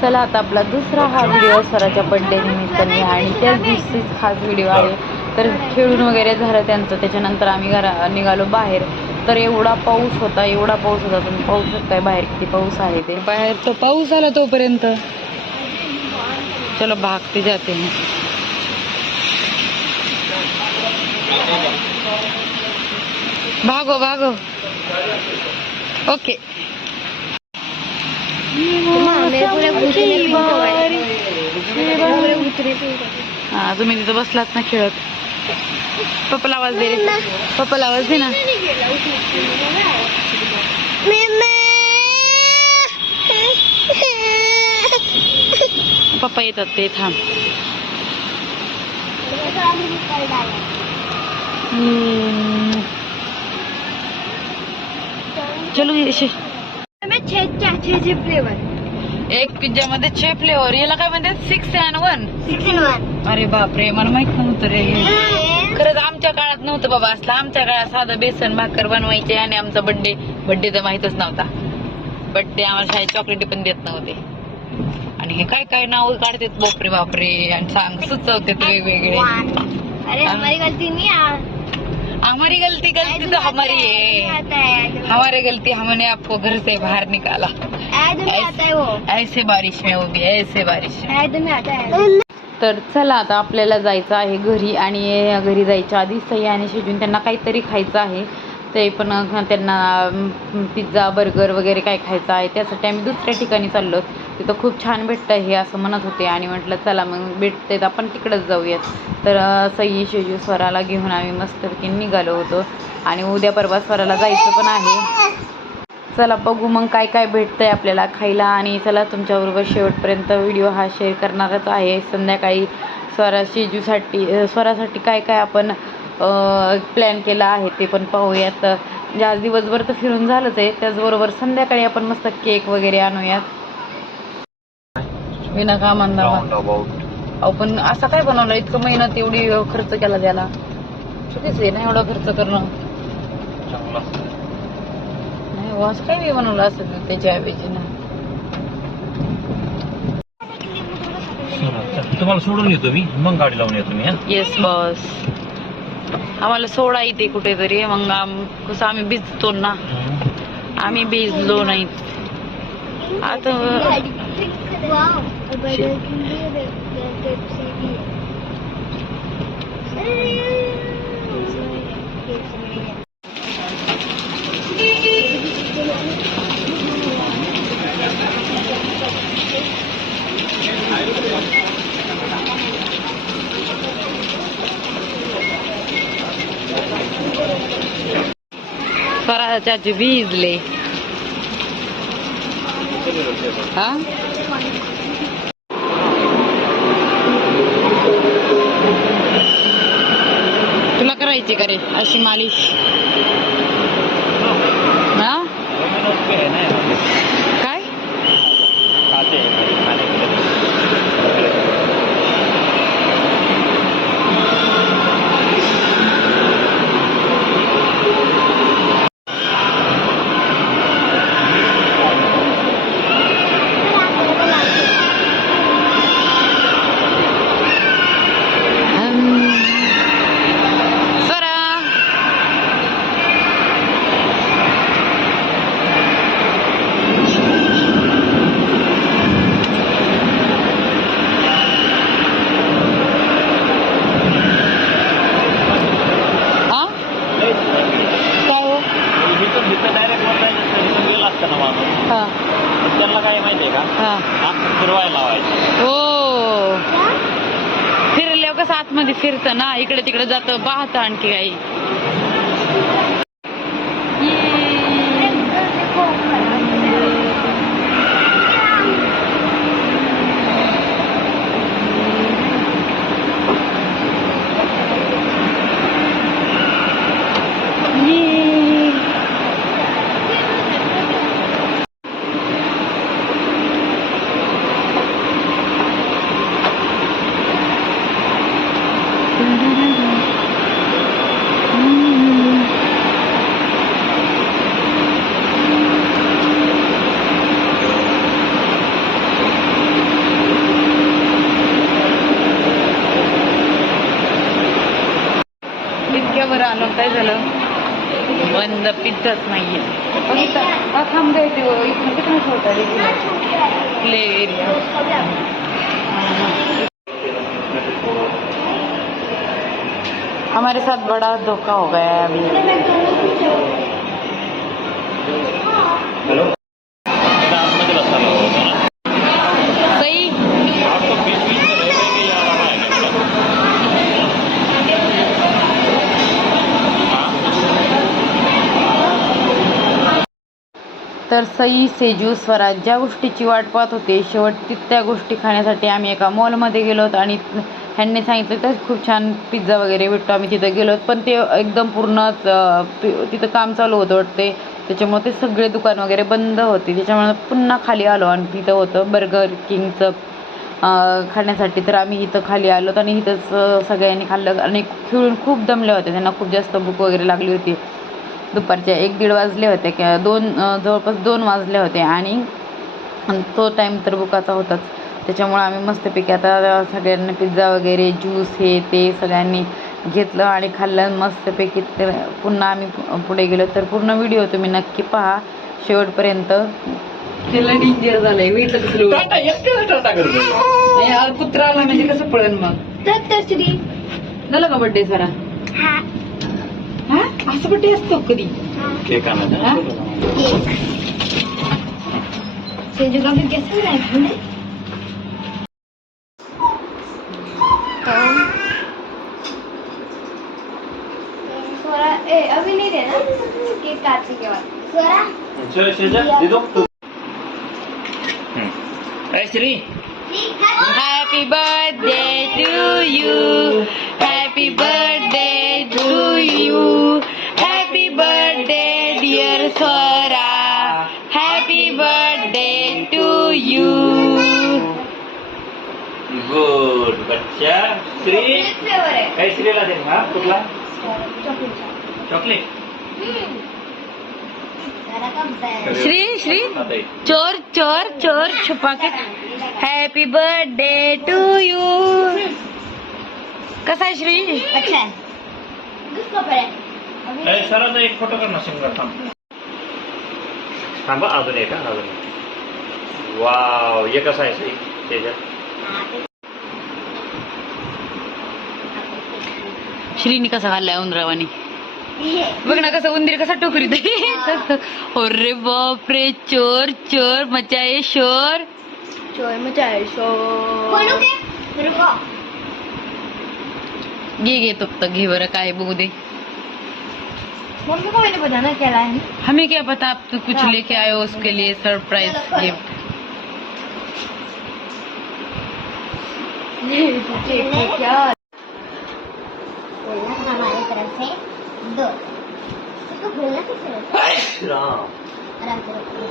चला आता आपला दुसरा हा व्हिडिओ सराच्या बड्डे निमित्ताने आणि त्याच दिवशीच खास व्हिडिओ आहे. तर खेळून वगैरे झालं त्यांचं त्याच्यानंतर आम्ही घरा निघालो बाहेर. तर एवढा पाऊस होता एवढा पाऊस होता. तुम्ही पाहू शकताय बाहेर किती पाऊस आहे ते. बाहेर तो पाऊस आला तोपर्यंत. चलो भागते जाते भागो भागो. ओके. हा तुम्ही तिथं बसलात ना खेळत पप्पाला आवाज दे रे पप्पाला आवाज दे ना पप्पा येतात ते थांब. चलो येशे एक पिझ्झा मध्ये छे फ्लेवर याला काय म्हणतात? सिक्स अँड वन अरे बापरे मला माहीत नव्हतं रे. खरंच आमच्या काळात नव्हतं बाबा असलं. आमच्या काळात साधं बेसन भाकर बनवायचे आणि आमचा बर्थडे बर्थडे तर माहितच नव्हता. बर्थडे आम्हाला शाळेत चॉकलेट पण देत नव्हते. आणि हे काय काय नाव काढतात? बापरे बापरे. आणि सांग सुचवतात वेगवेगळे. अरे हमारी गलती है गलती तो हमारी है हमारी गलती हमने आपको घर से बाहर निकाला। है ऐसे बारिश में वो भी ऐसे बारिश में। है। तर चला आता आपल्याला जायचं आहे घरी आणि घरी जायच्या आधी सई आणि शिजून त्यांना काहीतरी खायचं आहे. ते पण त्यांना पिझ्झा बर्गर वगैरे काय खायचं आहे त्यासाठी आम्ही दुसऱ्या ठिकाणी चाललो. तिथं खूप छान भेटतं हे असं म्हणत होते. आणि म्हटलं चला मग भेटते आपण तिकडंच जाऊयात. तर सई शिजू स्वराला घेऊन आम्ही मस्तपैकी निघालो होतो. आणि उद्या परवा स्वराला जायचं पण आहे. चला बघू मग काय काय भेटतं आहे आपल्याला खायला. आणि चला तुमच्याबरोबर शेवटपर्यंत व्हिडिओ हा शेअर करणारच आहे. संध्याकाळी स्वरा शिजूसाठी स्वरासाठी काय काय आपण प्लॅन केला आहे ते पण पाहूयात. ज्या आज दिवसभर तर फिरून झालंच आहे त्याचबरोबर संध्याकाळी आपण मस्त केक वगैरे आणूयात. विनाकामांना अहो पण असं काय बनवलं? इतकं मेहनत एवढी खर्च केला त्याला. चुकीच आहे ना एवढा खर्च करणं. नाही हो, असं काय मी बनवलं असं त्याच्या ऐवजी ना? तुम्हाला सोडून येतो मी. मग गाडी लावून येतो मी येस बस आम्हाला सोडा इथे कुठेतरी. मग कसं आम्ही भिजतो ना. आम्ही भिजलो नाही आता स्वराचे भिजले हा तुला करायची का रे अशी मालिश हा काय हम्म. स्वरा हा काय हो डायरेक्ट गेला असतं ना माणूस हा पण त्यांना काय माहितीये का हा आत फिरवायला लावायचं हो फिरल्यावर कसं आतमध्ये फिरतं ना इकडे तिकडे जातं पाहतं आणखी काही. पिझ्झा नहीं है गए कितना छोटा है प्ले एरिया हमारे साथ बड़ा धोखा हो गया है अभी. हॅलो तर सई सेजू स्वराज ज्या गोष्टीची वाट पाहत होते शेवट त्या गोष्टी खाण्यासाठी आम्ही एका मॉलमध्ये गेलो होतो आणि ह्यांनी सांगितलं तर खूप छान पिझ्झा वगैरे भेटतो आम्ही तिथं गेलो पण ते एकदम पूर्णच तिथं काम चालू होतं वाटते. त्याच्यामुळे ते सगळे दुकान वगैरे बंद होते. त्याच्यामुळे पुन्हा खाली आलो आणि तिथं होतं बर्गर किंगचं खाण्यासाठी. तर आम्ही इथं खाली आलो आणि इथंच सगळ्यांनी खाल्लं आणि खेळून खूप दमले होते. त्यांना खूप जास्त भूक वगैरे लागली होती. दुपारच्या एक दीड वाजले होते किंवा दोन जवळपास दोन वाजले होते आणि तो टाईम तर बुकाचा होताच. त्याच्यामुळे आम्ही मस्तपैकी आता सगळ्यांनी पिझ्झा वगैरे ज्यूस हे ते सगळ्यांनी घेतलं आणि खाल्लं मस्तपैकी तर पुन्हा आम्ही पु- पुढे गेलो. तर पूर्ण व्हिडिओ तुम्ही नक्की पहा. शेवटपर्यंत. तिला डेंजर झालंय. वेळ टाटा एकट्याला टाटा करतो. कुत्रा आला म्हणजे कसं पळेल मग? झालं का बड्डे सरा? हा? असं बड्डे असतो कधी? केक आणायचा हा? केक सेजू का भी कैसा है हमने स्वरा ए अभी नहीं देना केक काटने के बाद स्वरा चल शेजा दे दो. हम्म. ए Shri. Happy birthday to you. Happy birthday. Shri flavour काय श्रीला दे हा कुठला चॉकलेट श्री श्री चोर चोर चोर छुपा के हॅपी बर्थडे टू यू कसा आहे श्री अच्छा सराचा एक फोटो कर ना सिंगर थांब थांबा अजून एक अजून वाव एक कसा आहे श्री त्याच्यात श्रीनी कसा खाल्लाय उंदरावानी? बघ ना कसं उंदीर कसा टोकरीत अरे बाप रे चोर चोर मचाये शोर. चोर मचाए शोर. घे घे तो तर घे बरं काय बघू दे. मम्मी को मैंने बताना क्या लाया है हमें क्या पता आप तो कुछ लेके आए हो उसके लिए सरप्राइज़ गिफ्ट क्या? से दो. इसको बोलना कैसे रहता राम है से रखो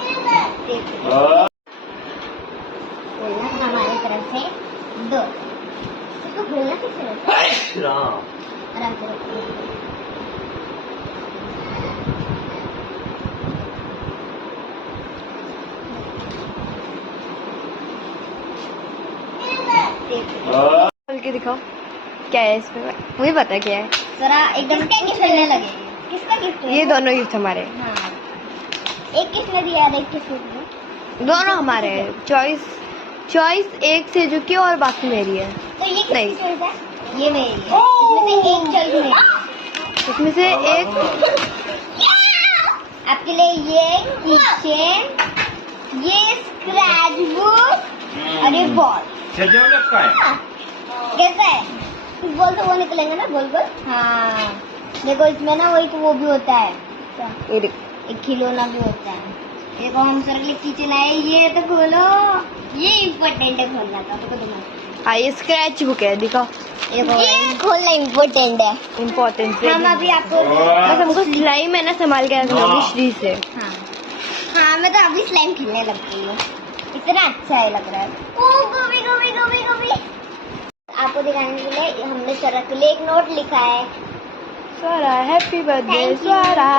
अ, बोलना हमारी तरफ से दो इसको बोलना कैसे रहता है राम. से के दिखाओ। क्या है इसमें मुझे पता क्या है। जरा एकदम चलने लगे। किसका गिफ्ट ये दोनों गिफ्ट हमारे। हैं। हाँ एक किसने दिया और एक किसने दिया? दोनों हमारे हैं। चॉइस चॉइस एक से जो की और बाकी मेरी है। तो ये नहीं। ये मेरी है। इसमें से एक चॉइस मेरी इसमें से एक आपके लिए ये किचन ये स्क्रैच बुक और ये बॉल। त्याच्यावर काय कैसा है कुछ बॉल तो वो निकलेंगे ना गोल गोल? हाँ। देखो इसमें ना वही तो वो भी होता है। क्या? ये देख। एक खिलौना भी होता है। देखो हम सर के लिए किचन आए ये तो खोलो। ये इम्पोर्टेंट है खोलना का देखो तुम्हारा। हाँ ये स्क्रैच बुक है दिखाओ। ये खोलना इम्पोर्टेंट है। इम्पोर्टेंट हम अभी आपको बस हमको स्लाइम है ना संभाल के रखना होगी हाँ। श्री से। हाँ। हाँ मैं तो अभी स्लाइम खेलने लग गई हूँ। इतना अच्छा है लग रहा है। आपको दिखाने के लिए हमने शरद के लिए एक नोट लिखा है। Swara happy birthday Swara.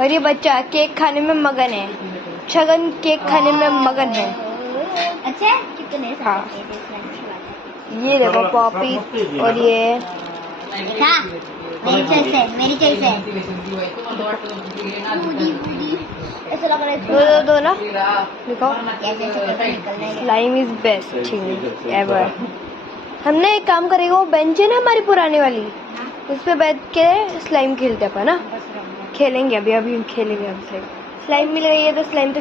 और ये बच्चा केक खाने में मगन है। छगन केक खाने में मगन है। अच्छा कितने हाँ। अच्छी है। ये देखो पॉपी और ये हाँ मेरी चॉइस है मेरी चॉइस है। ऐसा लग रहा दो है दो दो ना। लगे। Slime is best thing ever हमने एक काम करेगा वो बेंच है ना हमारी पुरानी वाली? उस पे बैठ के स्लाइम खेलते अपन ना? खेलेंगे अभी अभी खेलेंगे हम स्लाइम स्लाइम मिल रही है तो स्लाइम तो